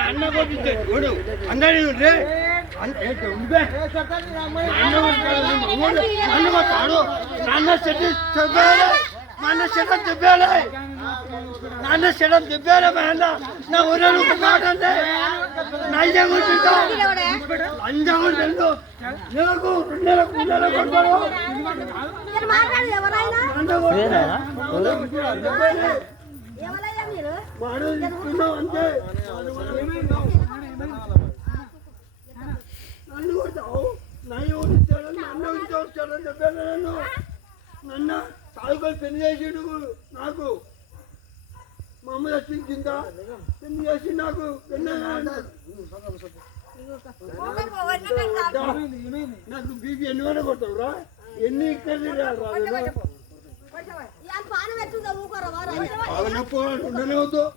అన్న కొట్టించే అందరి నాన్న చెట్టు చెప్పాలి నాన్న చెడం చెప్పాలి మా అన్న నా ఊళ్ళో ఒక మాట అంటే నైజంగా అంజంగా నెలకు కొడతారు అంతే నన్ను కొడతావు నన్ను ఓడించాడు నన్ను వచ్చాడని చెప్పాను నన్ను నన్ను తాలూకాలు పెళ్లి చేసిండు నాకు మా అమ్మ రక్షించిందా పెళ్లి చేసి నాకు నాకు బీపీ ఎన్ని వేల కొడతావురా ఎన్ని ఇక్కడ ఉండనే వద్దు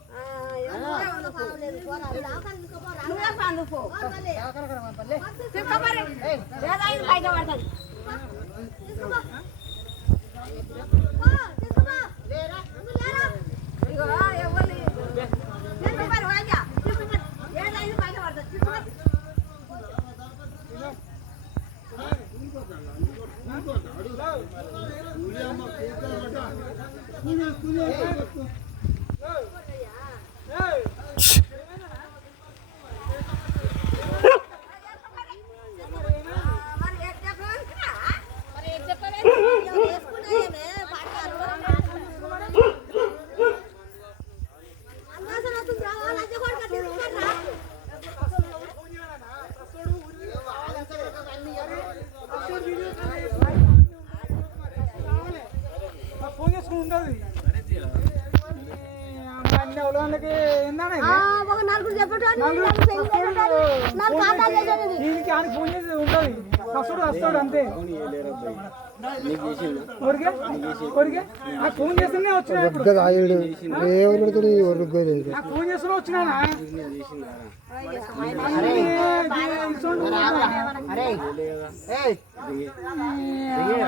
వస్తాడు అంతే ఫోన్ చేస్తేనే వచ్చినా ఫోన్ చేస్తున్నా వచ్చినా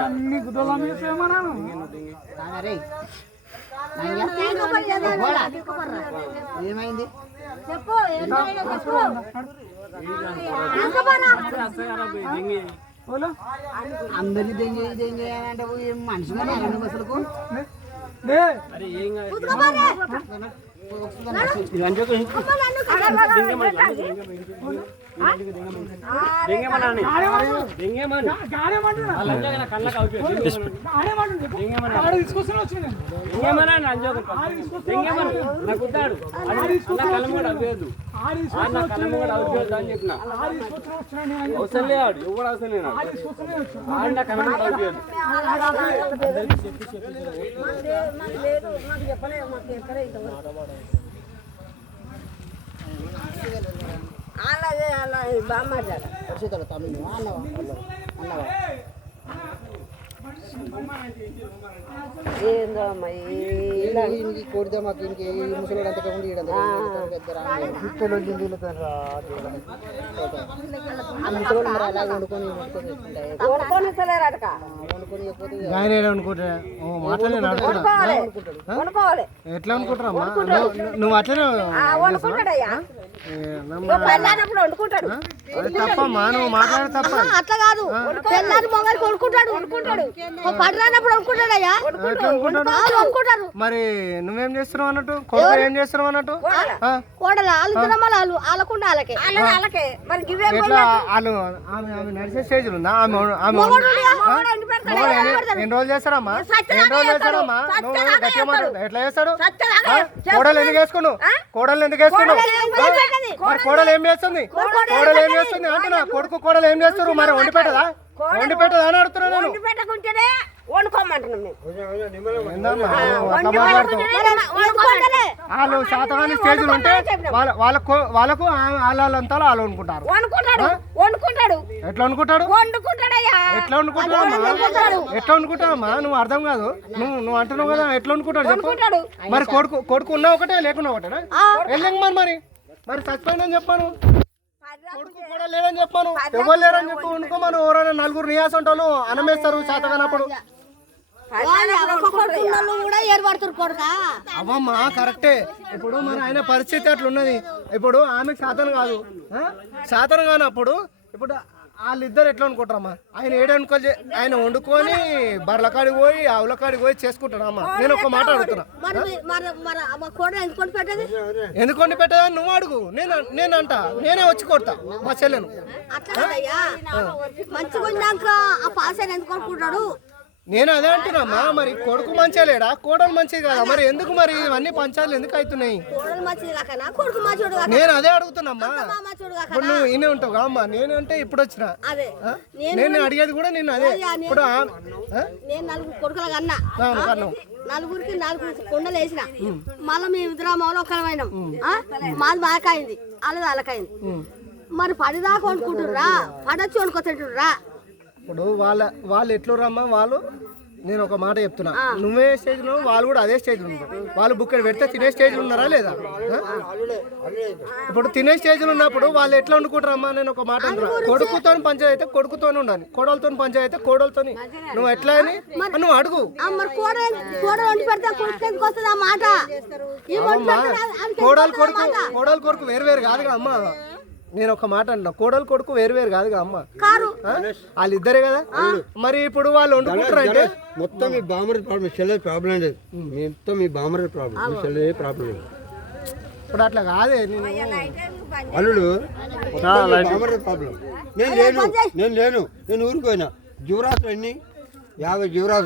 అన్ని గుడ్డల ఏమన్నాను ఏమైంది చెప్పు అందరినీ దెంగే అంటే మనిషిగా అసలుకు అలాగే అలా బాగా తమిళ అన్నవా కోడితే మాకు ఇంకే ముసలి అంతగా ఉండి మరి అలాగే వండుకొని ఎట్లా అనుకుంటారమ్మా నువ్వు అట్లనే తప్పమ్మా నువ్వు మాట్లాడే తప్ప అట్లా కాదు మరి నువ్వేం చేస్తున్నావు అన్నట్టు కొడుకు ఏం చేస్తున్నావు అన్నట్టు నడిచే స్టేజ్ ఉందా ఎన్ని రోజులు చేస్తారమ్మా నువ్వు గట్టిగా మాట్లాడు ఎట్లా చేస్తాడు కోడలు ఎందుకు వేసుకున్నావు కోడలు ఎందుకు వేసుకున్నావు మరి కోడలు ఏం చేస్తుంది అంటున్నా కొడుకు కోడలు ఏం చేస్తారు మరి వండి పెట్టదా అని అడుగుతున్నా నేను వాళ్ళు శాతగాని స్టేజ్లు ఉంటే వాళ్ళకు వాళ్ళంతా వాళ్ళు అనుకుంటారు ఎట్లా అనుకుంటాడమ్మా నువ్వు అర్థం కాదు నువ్వు అంటున్నావు కదా ఎట్లా అనుకుంటాడు చెప్పు మరి కొడుకు ఉన్నా ఒకటే లేకున్నా ఒకటే వెళ్ళండి మరి చచ్చిపోయిందని చెప్పాను కొడుకు కూడా లేదని చెప్పాను, ఎవరు లేరని చెప్పి వండుకోమను. ఎవరైనా నలుగురు నియాసం ఉంటాను అనమేస్తారు చేతగానప్పుడు. అవమ్మా కరెక్టే. ఇప్పుడు మరి ఆయన పరిస్థితి అట్లున్నది. ఇప్పుడు ఆమెకు శాతం కాదు, శాతం కానప్పుడు ఇప్పుడు వాళ్ళిద్దరు ఎట్లా అనుకుంటారమ్మా? ఆయన ఏడనుకోలు ఆయన వండుకొని బర్ల కాడికి పోయి ఆవుల కాడికి పోయి చేసుకుంటాడమ్మా. నేను ఒక మాట అడుగుతున్నా, ఎందుకు వండి పెట్టదని నువ్వు అడుగు. నేనంట నేనే వచ్చి కొడతా మా చెల్లెను. నేను అదే అంటున్నామ్మా. మరి కొడుకు మంచిగా లేడా, కోడలు మంచిది కదా, మరి ఎందుకు మరి ఇవన్నీ పంచాలు ఎందుకు అవుతున్నాయి? నేను అదే అడుగుతున్నామ్మా. ఇప్పుడు నువ్వు ఈయనే ఉంటావు అమ్మా, నేను అంటే ఇప్పుడు వచ్చిన నేను అడిగేది కూడా నేను అదే. ఇప్పుడు నేను 4 కొడుకుల కన్నా, 4గురికి 4 కుండలు వేసిన, మళ్ళీ మీ విద్రామాలో ఒకమైనాం. మాది బాకాయింది, వాళ్ళది అలకైంది. మరి పడిదాకా వండుకుంటుర్రా, పడొచ్చి వండుకొచ్చుంటుర్రా. ఇప్పుడు వాళ్ళు ఎట్లు రమ్మా వాళ్ళు. నేను ఒక మాట చెప్తున్నా, నువ్వే స్టేజ్ లో వాళ్ళు కూడా అదే స్టేజ్ లో ఉంటారు. వాళ్ళు బుక్కలు పెడితే తినే స్టేజ్ లో ఉన్నారా లేదా? ఇప్పుడు తినే స్టేజ్ లో ఉన్నప్పుడు వాళ్ళు ఎట్లా వండుకుంటారమ్మా? నేను ఒక మాట అంటున్నా, కొడుకుతో పంచాయతీ అయితే కొడుకుతోనే ఉండాలి, కోడలతో పంచాయతీ అయితే కోడలతో. నువ్వు ఎట్లా అని నువ్వు అడుగు. కోడలు కొడుకు వేరు వేరు కాదుగా అమ్మా. నేను ఒక మాట అంటున్నా, కోడలు కొడుకు వేరు వేరు కాదుగా అమ్మ, వాళ్ళిద్దరే కదా. మరి ఇప్పుడు వాళ్ళు వండుకుంటారు అంటే మొత్తం మీ బామర్ ప్రాబ్లం, చెల్లె ప్రాబ్లం లేదు. మొత్తం మీ బామర్ ప్రాబ్లం, మీ చెల్లె ప్రాబ్లం లేదు. ఇప్పుడు అట్లా కాదే అల్లుడు బామర్ ప్రాబ్లం. నేను లేను నేను ఊరికి పోయినా. జీవరాశులు ఎన్ని 50 జీవరాశులు.